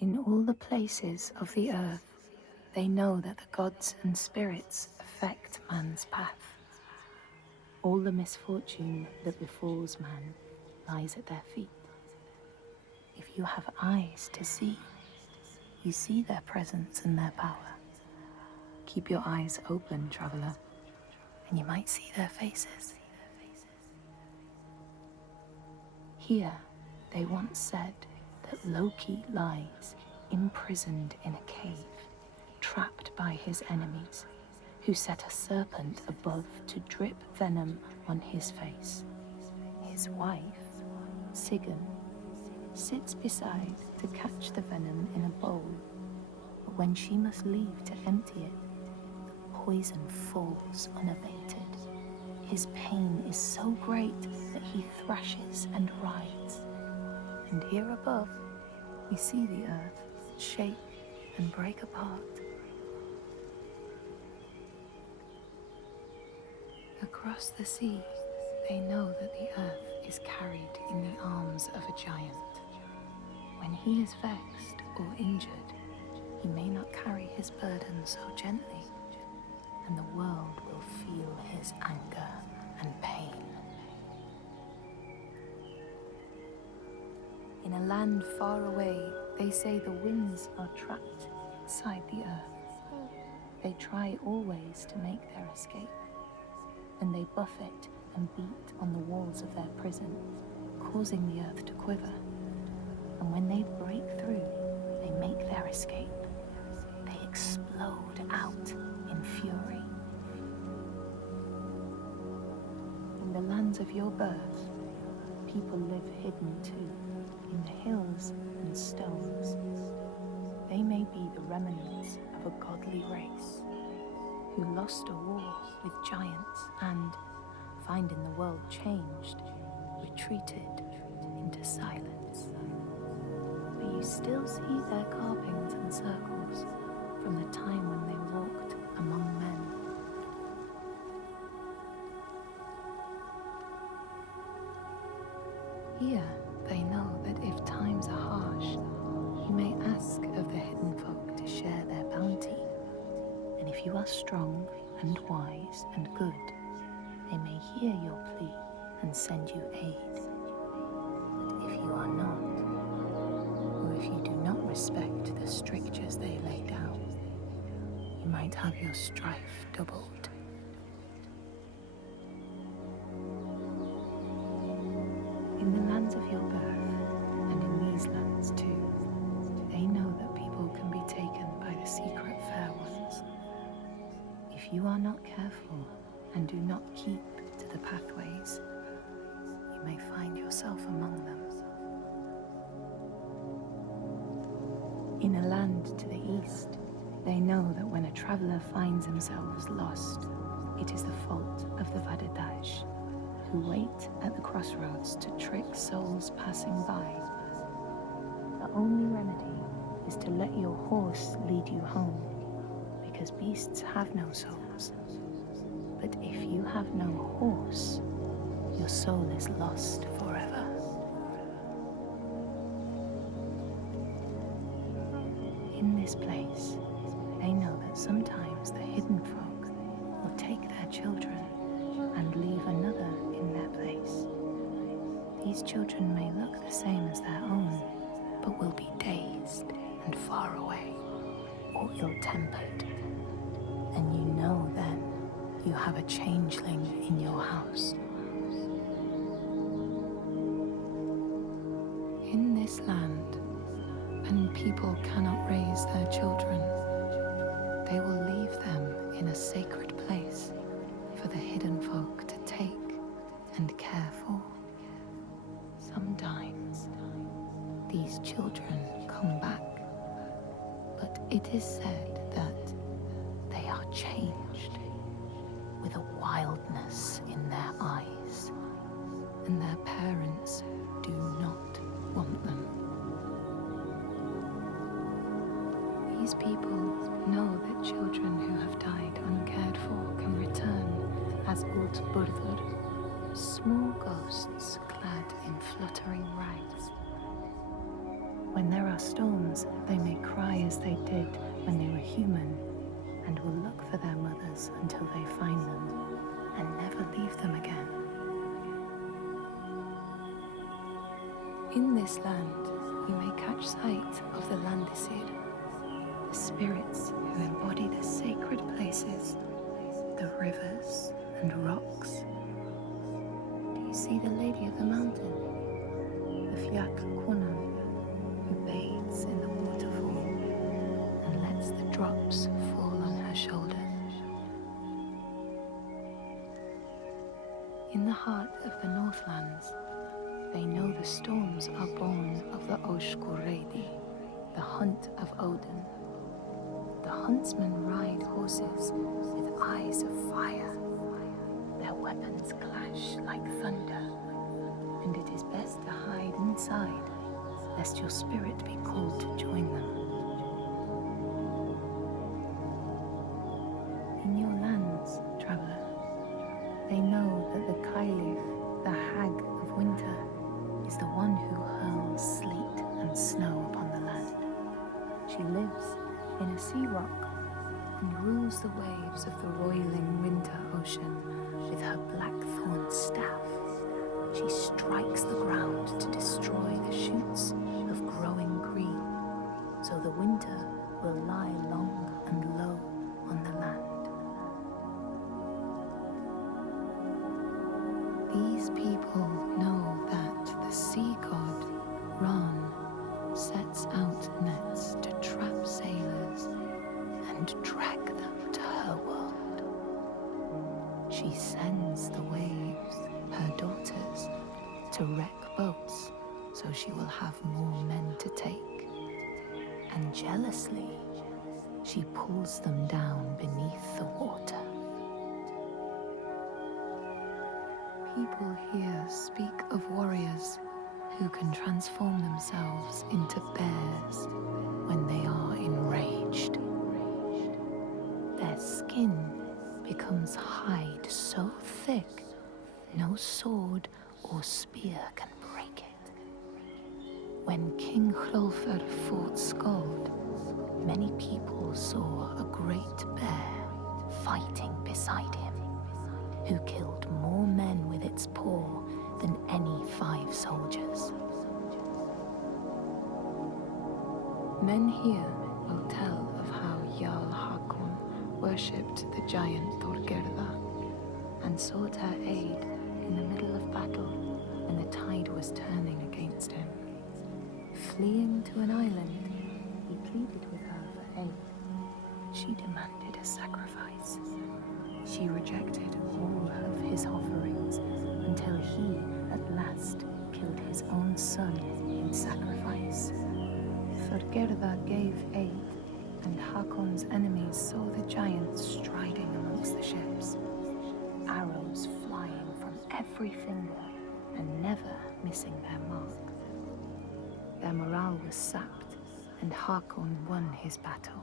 In all the places of the earth, they know that the gods and spirits affect man's path. All the misfortune that befalls man lies at their feet. If you have eyes to see, you see their presence and their power. Keep your eyes open, traveler, and you might see their faces. Here, they once said that Loki lies imprisoned in a cave, trapped by his enemies, who set a serpent above to drip venom on his face. His wife, Sigyn, sits beside to catch the venom in a bowl, but when she must leave to empty it, the poison falls unabated. His pain is so great that he thrashes and writhes. And here above, we see the earth shake and break apart. Across the sea, they know that the earth is carried in the arms of a giant. When he is vexed or injured, he may not carry his burden so gently, and the world will feel his anger and pain. In a land far away, they say the winds are trapped inside the earth. They try always to make their escape, and they buffet and beat on the walls of their prison, causing the earth to quiver. And when they break through, they make their escape. They explode out in fury. In the lands of your birth, people live hidden too, in the hills and stones. They may be the remnants of a godly race who lost a war with giants and, finding the world changed, retreated into silence. But you still see their carvings and circles from the time when they walked among men. Here, they know that if times are harsh, you may ask of the hidden folk to share their bounty. And if you are strong and wise and good, they may hear your plea and send you aid. But if you are not, or if you do not respect the strictures they lay down, you might have your strife doubled. In the lands of your birth, and in these lands too, they know that people can be taken by the secret fair ones. If you are not careful and do not keep to the pathways, you may find yourself among them. In a land to the east, they know that when a traveler finds themselves lost, it is the fault of the Vadadash, who wait at the crossroads to trick souls passing by. The only remedy is to let your horse lead you home, because beasts have no souls. But if you have no horse, your soul is lost forever. In this place, they know that sometimes the hidden folk will take their children and leave another in their place. These children may look the same as their own, but will be dazed and far away, or ill-tempered. And you know then you have a changeling in your house. In this land, when people cannot raise their children, they will leave them in a sacred place for the hidden folk to take and care for. Sometimes these children come back, but it is said that they are changed with a wildness in their eyes, and their parents do not want them. These people know that children who have died uncared for can return as small ghosts clad in fluttering rags. When there are storms, they may cry as they did when they were human, and will look for their mothers until they find them, and never leave them again. In this land, you may catch sight of the Landdísir, the spirits who embody the sacred places, the rivers and rocks. Do you see the Lady of the Mountain, the Fiak Kunan, who bathes in the waterfall and lets the drops fall on her shoulders? In the heart of the Northlands, they know the storms are born of the Oshkuredi, the hunt of Odin. The huntsmen ride horses with eyes of fire. Their weapons clash like thunder, and it is best to hide inside, lest your spirit be called to join them. In your lands, traveler, they know that the Kailif, the hag of winter, is the one who hurls sleet and snow upon the land. She lives in a sea rock and rules the waves of the roiling winter ocean with her blackthorn staff. She strikes the ground to destroy the shoots of growing green, so the winter will lie long and low on the land. These people know that the sea god, Ran, sets out nets to trap sailors and drag them to her world. She sends the waves, her daughters, to wreck boats so she will have more men to take. And jealously, she pulls them down beneath the water. People here speak of warriors who can transform themselves into bears when they are enraged. Their skin becomes hide so thick no sword or spear can break it. When King Hrolfr fought Skald, many people saw a great bear fighting beside him, who killed more men with its paw than any 5 soldiers. Men here will tell of how Jarl Hakon worshipped the giant Thorgerða and sought her aid in the middle of battle when the tide was turning against him. Fleeing to an island, he pleaded with her for aid. She demanded a sacrifice. She rejected all of his offerings until he, at last, killed his own son in sacrifice. Thorgerða gave aid, and Hakon's enemies saw the giants striding amongst the ships, arrows flying from every finger and never missing their mark. Their morale was sapped, and Hakon won his battle.